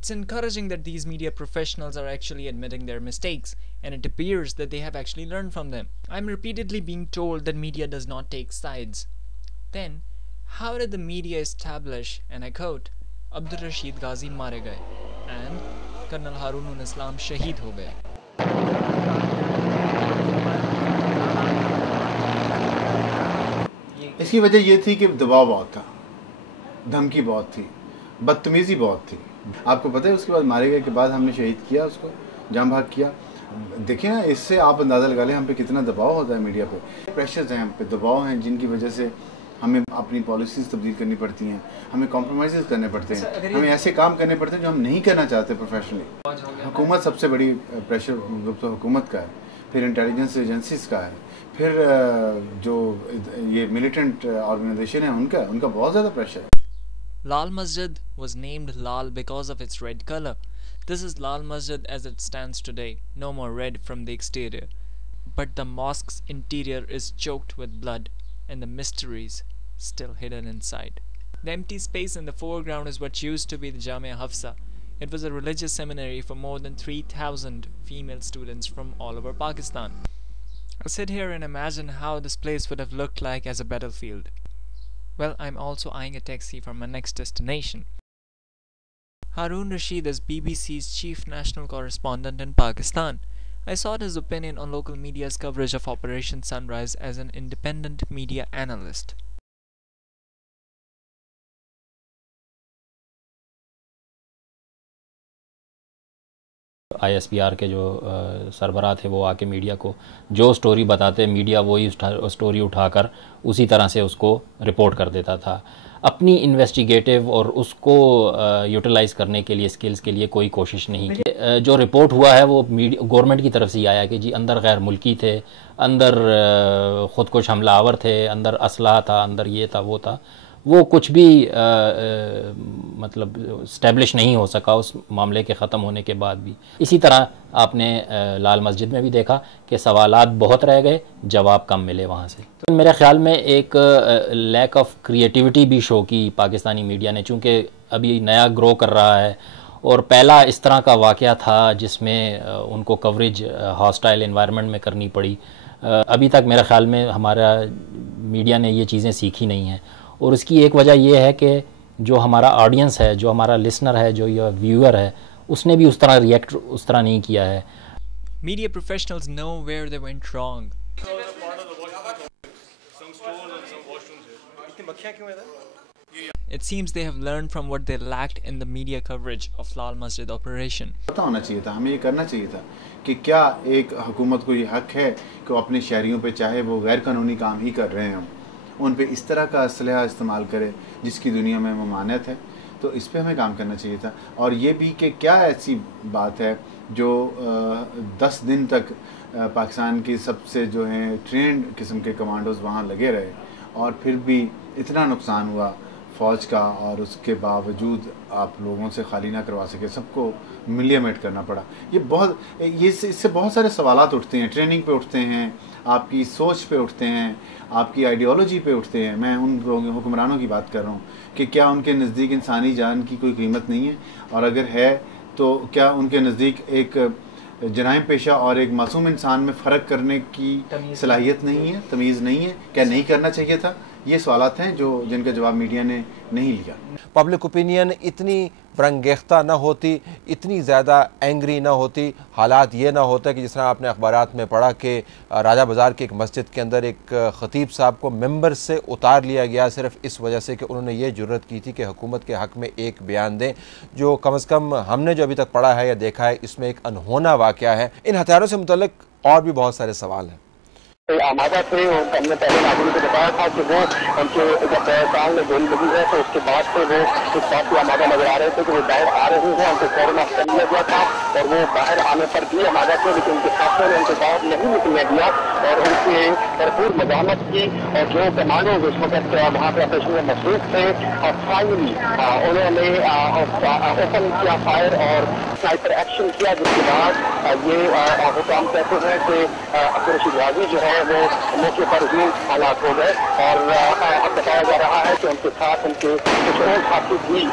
It's encouraging that these media professionals are actually admitting their mistakes, and it appears that they have actually learned from them. I'm repeatedly being told that media does not take sides. Then, how did the media establish, and I quote, Abdur Rashid Ghazi mare gaye and Colonel Harun Islam shaheed ho gaye? इसकी वजह ये थी कि दबाव बहुत था, धमकी बहुत थी, बदतमीज़ी बहुत थी. आपको पता है उसके बाद मारे गए के बाद हमने शहीद किया उसको, जाम भाग किया. देखिए ना, इससे आप अंदाज़ा लगा लें हम पे कितना दबाव होता है मीडिया पे. प्रेशर्स हैं हम पे, दबाव हैं जिनकी वजह से हमें अपनी पॉलिसीज़ तब्दील करनी पड़ती हैं, हमें कॉम्प्रोमाइज़ करने पड़ते हैं, हमें ऐसे काम करने पड़ते हैं जो हम नहीं करना चाहते प्रोफेशनली. हुकूमत सबसे बड़ी प्रेशर तो हुकूमत का है, फिर इंटेलिजेंस एजेंसीज़ का है, फिर जो ये मिलिटेंट ऑर्गेनाइजेशन है उनका बहुत ज़्यादा प्रेशर है. Lal Masjid was named Lal because of its red color. This is Lal Masjid as it stands today, no more red from the exterior. But the mosque's interior is choked with blood, and the mysteries still hidden inside. The empty space in the foreground is what used to be the Jamia Hafsa. It was a religious seminary for more than 3,000 female students from all over Pakistan. I sit here and imagine how this place would have looked like as a battlefield. Well, I'm also eyeing a taxi for my next destination. Harun Rashid is BBC's chief national correspondent in Pakistan. I sought his opinion on local media's coverage of Operation Sunrise as an independent media analyst. ISPR के जो सरबराह थे वो आके media को जो story बताते, media वही story उठाकर उसी तरह से उसको रिपोर्ट कर देता था. अपनी इन्वेस्टिगेटिव और उसको यूटिलाइज़ करने के लिए, स्किल्स के लिए कोई कोशिश नहीं की. जो रिपोर्ट हुआ है वो गवर्नमेंट की तरफ से ही आया कि जी अंदर गैर मुल्की थे, अंदर ख़ुदकुश हमलावर थे, अंदर असलहा था, अंदर ये था वो था. वो कुछ भी मतलब इस्टेब्लिश नहीं हो सका उस मामले के ख़त्म होने के बाद भी. इसी तरह आपने लाल मस्जिद में भी देखा कि सवालात बहुत रह गए, जवाब कम मिले वहाँ से. तो मेरे ख़्याल में एक लैक ऑफ क्रिएटिविटी भी शो की पाकिस्तानी मीडिया ने, चूँकि अभी नया ग्रो कर रहा है और पहला इस तरह का वाक़या था जिसमें उनको कवरेज हॉस्टाइल एनवायरनमेंट में करनी पड़ी. अभी तक मेरे ख़्याल में हमारा मीडिया ने ये चीज़ें सीखी नहीं हैं. और इसकी एक वजह यह है कि जो हमारा ऑडियंस है, जो हमारा लिसनर है, जो ये व्यूअर है, उसने भी उस तरह रिएक्ट उस तरह नहीं किया है. Media professionals know where they went wrong. It seems they have learned from what they lacked in the media coverage of Lal Masjid operation. पता होना चाहिए था, हमें ये करना चाहिए था कि क्या एक हुकूमत को ये हक है कि वो अपने शहरियों पे, चाहे वो गैर कानूनी काम ही कर रहे हैं, उन पे इस तरह का असलहा इस्तेमाल करे जिसकी दुनिया में ममानियत है. तो इस पे हमें काम करना चाहिए था. और ये भी कि क्या ऐसी बात है जो 10 दिन तक पाकिस्तान की सबसे जो हैं ट्रेंड किस्म के कमांडोज़ वहाँ लगे रहे और फिर भी इतना नुकसान हुआ फ़ौज का, और उसके बावजूद आप लोगों से खाली ना करवा सके, सबको मिलियमेट करना पड़ा. इससे बहुत सारे सवालात उठते हैं, ट्रेनिंग पे उठते हैं, आपकी सोच पे उठते हैं, आपकी आइडियोलॉजी पे उठते हैं. मैं उन लोगों हुक्मरानों की बात कर रहा हूँ कि क्या उनके नज़दीक इंसानी जान की कोई कीमत नहीं है, और अगर है तो क्या उनके नज़दीक एक जराइम पेशा और एक मासूम इंसान में फ़र्क करने की सलाहियत नहीं है, तमीज़ नहीं है? क्या नहीं करना चाहिए था? ये सवालात हैं जिनका जवाब मीडिया ने नहीं लिया. पब्लिक ओपिनियन इतनी बरंगेख्ता ना होती, इतनी ज़्यादा एंग्री ना होती, हालात ये ना होता कि जिस तरह आपने अखबारात में पढ़ा कि राजा बाज़ार की एक मस्जिद के अंदर एक ख़तीब साहब को मेंबर से उतार लिया गया सिर्फ इस वजह से कि उन्होंने ये जुर्रत की थी कि हुकूमत के हक़ में एक बयान दें, जो कम अज़ कम हमने जो अभी तक पढ़ा है या देखा है इसमें एक अनहोना वाक़या है. इन हथियारों से मुतल्लिक और भी बहुत सारे सवाल हैं. आमादा थे, हमने पहले नागरिक को बताया था कि वो उनके जब कान में गोली लगी है तो उसके बाद से वो इस बात की आमादा नजर आ रहे थे कि वो बाहर आ रहे हैं. उनको फौरन ऑफ कर लिया गया था और वो बाहर आने पर भी आमादा थे, लेकिन उनके साथ में उनको बाहर नहीं निकलने दिया और उनसे भरपूर मजामत की. और जो कमांडो उस वक्त वहाँ पर ऑपरेशन में मसरूफ थे और फाइनली उन्होंने ओपन किया फायर और स्नाइपर एक्शन किया, जिसके बाद ये हुकाम कहते हैं कि अब्दुल रशीद गाजी जो है वो मौके पर ही हालात हो गए. और अब बताया जा रहा है कि उनके साथ उनके कुछ और साथी भी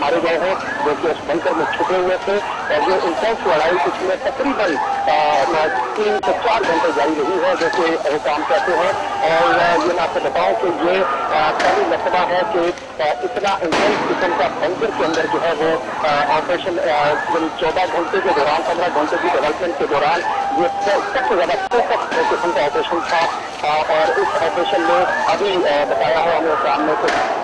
मारे गए हैं जो कि उस बंकर में छुपे हुए थे। और ये इंटेंस लड़ाई इसमें तकरीबन 3 से 4 घंटे जारी रही है, जो कि हुकाम कहते हैं। और ये मैं आपको बताऊं कि ये पहली मरतबा है कि इतना इंटेंस किस्म का बंकर के अंदर जो है वो ऑपरेशन 14 घंटे के दौरान, 15 घंटे की डेवलपमेंट के दौरान ये सबसे ज़्यादा फोकस किस्म का ऑपरेशन था। और इस ऑपरेशन में अभी बताया है हमें सामने से